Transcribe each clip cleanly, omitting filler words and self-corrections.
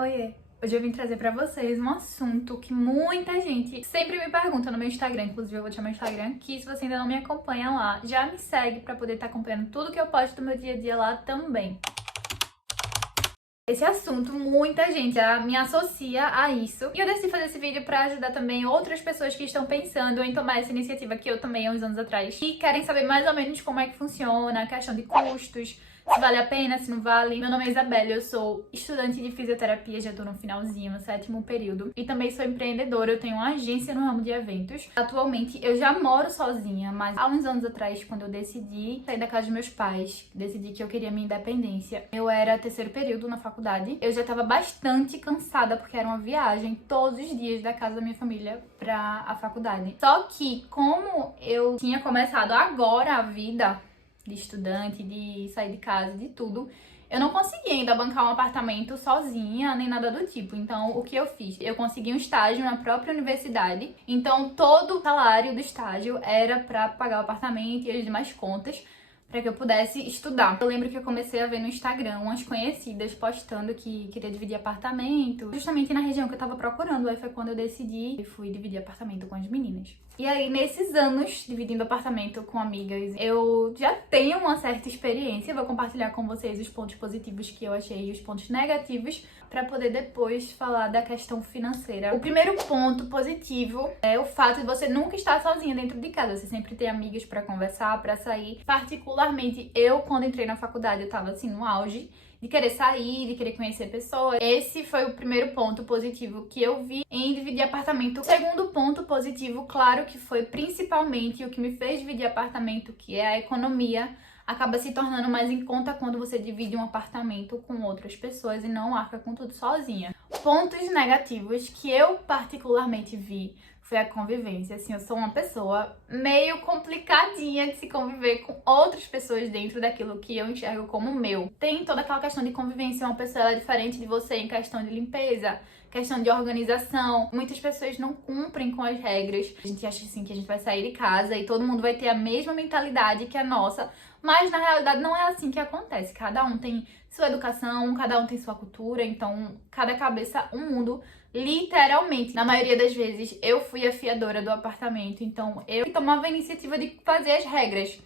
Oiê! Hoje eu vim trazer pra vocês um assunto que muita gente sempre me pergunta no meu Instagram. Inclusive eu vou deixar meu Instagram aqui, se você ainda não me acompanha lá, já me segue pra poder estar acompanhando tudo que eu posto do meu dia a dia lá também. Esse assunto, muita gente já me associa a isso. E eu decidi fazer esse vídeo pra ajudar também outras pessoas que estão pensando em tomar essa iniciativa que eu tomei há uns anos atrás. E querem saber mais ou menos como é que funciona, a questão de custos, se vale a pena, se não vale. Meu nome é Isabela, eu sou estudante de fisioterapia, já tô no finalzinho, no 7º período. E também sou empreendedora, eu tenho uma agência no ramo de eventos. Atualmente eu já moro sozinha, mas há uns anos atrás, quando eu decidi sair da casa dos meus pais, decidi que eu queria minha independência, eu era 3º período na faculdade. Eu já tava bastante cansada, porque era uma viagem todos os dias da casa da minha família pra a faculdade. Só que, como eu tinha começado agora a vida de estudante, de sair de casa, de tudo, eu não consegui ainda bancar um apartamento sozinha, nem nada do tipo. Então, o que eu fiz? Eu consegui um estágio na própria universidade. Então, todo o salário do estágio era pra pagar o apartamento e as demais contas, para que eu pudesse estudar. Eu lembro que eu comecei a ver no Instagram umas conhecidas postando que queria dividir apartamento, justamente na região que eu tava procurando. Aí foi quando eu decidi e fui dividir apartamento com as meninas. E aí, nesses anos dividindo apartamento com amigas, eu já tenho uma certa experiência. Eu vou compartilhar com vocês os pontos positivos que eu achei e os pontos negativos, para poder depois falar da questão financeira. O primeiro ponto positivo é o fato de você nunca estar sozinha dentro de casa. Você sempre tem amigas para conversar, para sair. Particularmente, eu, quando entrei na faculdade, eu tava assim no auge de querer sair, de querer conhecer pessoas. Esse foi o primeiro ponto positivo que eu vi em dividir apartamento. O segundo ponto positivo, claro que foi principalmente o que me fez dividir apartamento, que é a economia. Acaba se tornando mais em conta quando você divide um apartamento com outras pessoas e não arca com tudo sozinha. Pontos negativos que eu particularmente vi foi a convivência. Assim, eu sou uma pessoa meio complicadinha de se conviver com outras pessoas dentro daquilo que eu enxergo como meu. Tem toda aquela questão de convivência, uma pessoa ela é diferente de você em questão de limpeza, questão de organização. Muitas pessoas não cumprem com as regras. A gente acha assim que a gente vai sair de casa e todo mundo vai ter a mesma mentalidade que a nossa, mas na realidade não é assim que acontece. Cada um tem sua educação, cada um tem sua cultura, então cada cabeça um mundo, literalmente. Na maioria das vezes eu fui a fiadora do apartamento, então eu tomava a iniciativa de fazer as regras.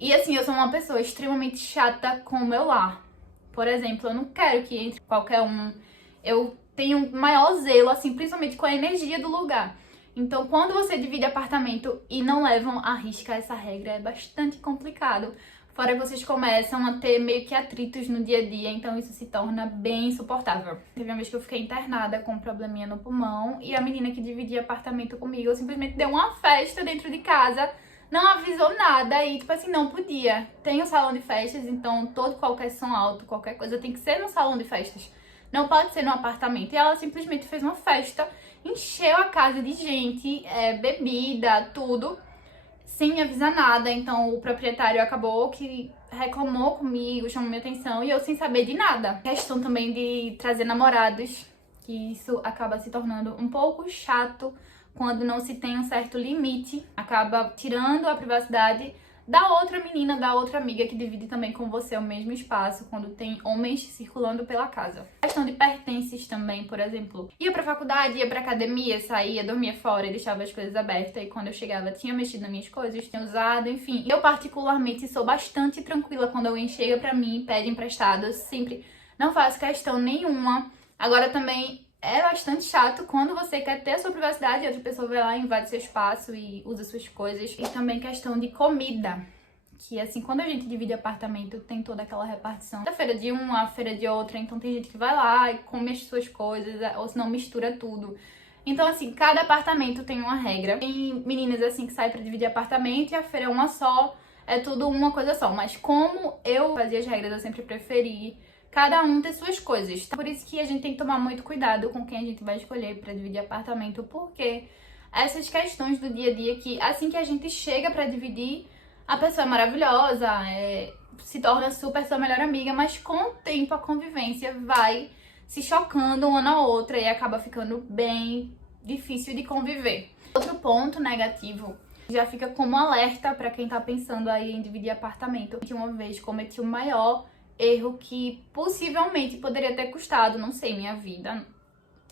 E assim, eu sou uma pessoa extremamente chata com o meu lar. Por exemplo, eu não quero que entre qualquer um. Eu tenho maior zelo, assim, principalmente com a energia do lugar. Então, quando você divide apartamento e não levam à risca essa regra, é bastante complicado. Fora que vocês começam a ter meio que atritos no dia a dia, então isso se torna bem insuportável. Teve uma vez que eu fiquei internada com um probleminha no pulmão e a menina que dividia apartamento comigo simplesmente deu uma festa dentro de casa, não avisou nada e, tipo assim, não podia. Tem um salão de festas, então todo qualquer som alto, qualquer coisa tem que ser no salão de festas. Não pode ser no apartamento. E ela simplesmente fez uma festa, encheu a casa de gente, bebida, tudo, sem avisar nada. Então o proprietário acabou que reclamou comigo, chamou minha atenção e eu sem saber de nada. Questão também de trazer namorados, que isso acaba se tornando um pouco chato quando não se tem um certo limite. Acaba tirando a privacidade da outra menina, da outra amiga que divide também com você o mesmo espaço, quando tem homens circulando pela casa. A questão de pertences também, por exemplo. Ia pra faculdade, ia pra academia, saía, dormia fora e deixava as coisas abertas. E quando eu chegava, tinha mexido nas minhas coisas, tinha usado, enfim. Eu particularmente sou bastante tranquila quando alguém chega pra mim e pede emprestado. Eu sempre não faço questão nenhuma. Agora também é bastante chato quando você quer ter a sua privacidade e outra pessoa vai lá, invade seu espaço e usa suas coisas. E também questão de comida, que assim, quando a gente divide apartamento, tem toda aquela repartição da feira de uma, a feira de outra, então tem gente que vai lá e come as suas coisas, ou se não mistura tudo. Então assim, cada apartamento tem uma regra. Tem meninas assim que saem pra dividir apartamento e a feira é uma só, é tudo uma coisa só. Mas como eu fazia as regras, eu sempre preferi cada um ter suas coisas. Por isso que a gente tem que tomar muito cuidado com quem a gente vai escolher pra dividir apartamento, porque essas questões do dia a dia que assim que a gente chega pra dividir, a pessoa é maravilhosa, se torna super sua melhor amiga, mas com o tempo a convivência vai se chocando uma na outra e acaba ficando bem difícil de conviver. Outro ponto negativo já fica como alerta pra quem tá pensando aí em dividir apartamento. Uma vez cometi o maior erro que possivelmente poderia ter custado, não sei, minha vida.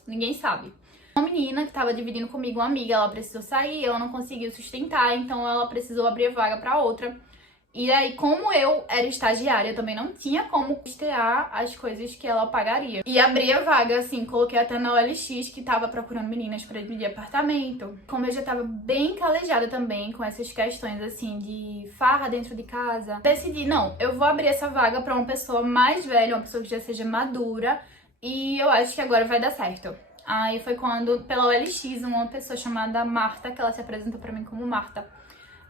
Ninguém sabe. Uma menina que tava dividindo comigo, uma amiga, ela precisou sair, ela não conseguiu sustentar, então ela precisou abrir a vaga pra outra. E aí, como eu era estagiária, eu também não tinha como custear as coisas que ela pagaria. E abri a vaga, assim, coloquei até na OLX, que tava procurando meninas pra dividir apartamento. Como eu já tava bem calejada também com essas questões, assim, de farra dentro de casa, decidi, não, eu vou abrir essa vaga pra uma pessoa mais velha, uma pessoa que já seja madura, e eu acho que agora vai dar certo. Aí foi quando, pela OLX, uma pessoa chamada Marta, que ela se apresentou pra mim como Marta,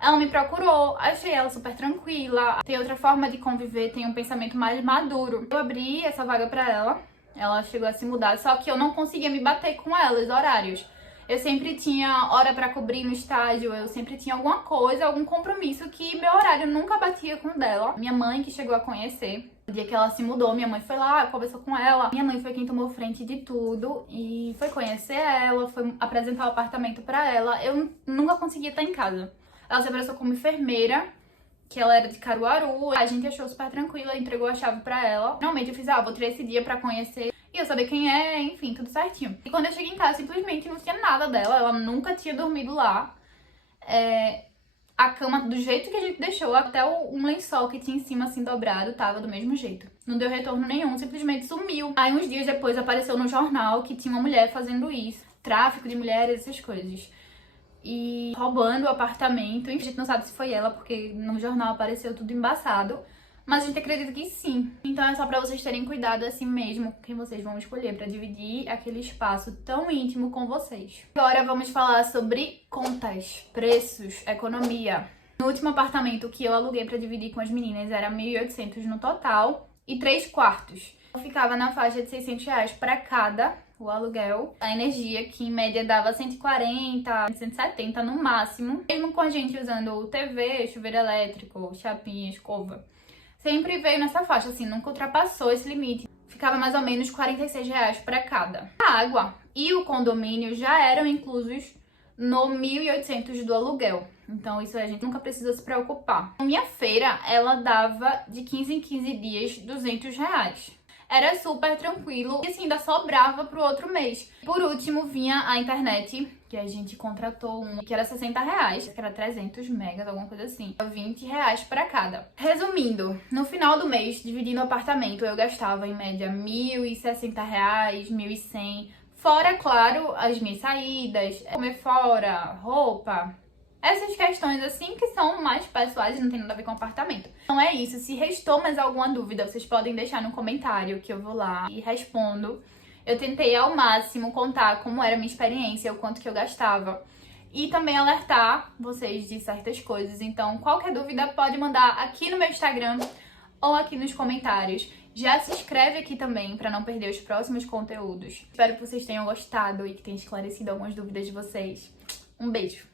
ela me procurou, achei ela super tranquila, tem outra forma de conviver, tem um pensamento mais maduro. Eu abri essa vaga pra ela, ela chegou a se mudar, só que eu não conseguia me bater com ela, os horários. Eu sempre tinha hora pra cobrir no estágio, eu sempre tinha alguma coisa, algum compromisso que meu horário nunca batia com o dela. Minha mãe que chegou a conhecer, no dia que ela se mudou, minha mãe foi lá, conversou com ela. Minha mãe foi quem tomou frente de tudo e foi conhecer ela, foi apresentar o apartamento pra ela. Eu nunca conseguia estar em casa. Ela se abraçou como enfermeira, que ela era de Caruaru. A gente achou super tranquila, entregou a chave pra ela. Finalmente eu fiz, vou tirar esse dia pra conhecer e eu saber quem é, enfim, tudo certinho. E quando eu cheguei em casa, simplesmente não tinha nada dela, ela nunca tinha dormido lá. A cama, do jeito que a gente deixou, até um lençol que tinha em cima, assim, dobrado, tava do mesmo jeito. Não deu retorno nenhum, simplesmente sumiu. Aí uns dias depois apareceu no jornal que tinha uma mulher fazendo isso. Tráfico de mulheres, essas coisas. E roubando o apartamento. A gente não sabe se foi ela, porque no jornal apareceu tudo embaçado. Mas a gente acredita que sim. Então é só pra vocês terem cuidado assim mesmo com quem vocês vão escolher pra dividir aquele espaço tão íntimo com vocês. Agora vamos falar sobre contas, preços, economia. No último apartamento que eu aluguei pra dividir com as meninas era 1.800 no total e 3 quartos. Eu ficava na faixa de R$600 pra cada o aluguel. A energia, que em média dava 140, 170 no máximo. Mesmo com a gente usando TV, chuveiro elétrico, chapinha, escova. Sempre veio nessa faixa, assim, nunca ultrapassou esse limite. Ficava mais ou menos R$46 pra cada. A água e o condomínio já eram inclusos no 1.800 do aluguel. Então isso a gente nunca precisa se preocupar. A minha feira, ela dava de 15 em 15 dias R$200. Era super tranquilo e assim, ainda sobrava pro outro mês. Por último, vinha a internet, que a gente contratou que era R$60, que era 300 megas, alguma coisa assim. R$20 pra cada. Resumindo, no final do mês, dividindo o apartamento, eu gastava em média R$1.060, R$1.100. Fora, claro, as minhas saídas, comer fora, roupa. Essas questões assim que são mais pessoais e não tem nada a ver com apartamento. Então é isso, se restou mais alguma dúvida, vocês podem deixar no comentário que eu vou lá e respondo. Eu tentei ao máximo contar como era a minha experiência, o quanto que eu gastava. E também alertar vocês de certas coisas. Então qualquer dúvida pode mandar aqui no meu Instagram ou aqui nos comentários. Já se inscreve aqui também para não perder os próximos conteúdos. Espero que vocês tenham gostado e que tenha esclarecido algumas dúvidas de vocês. Um beijo!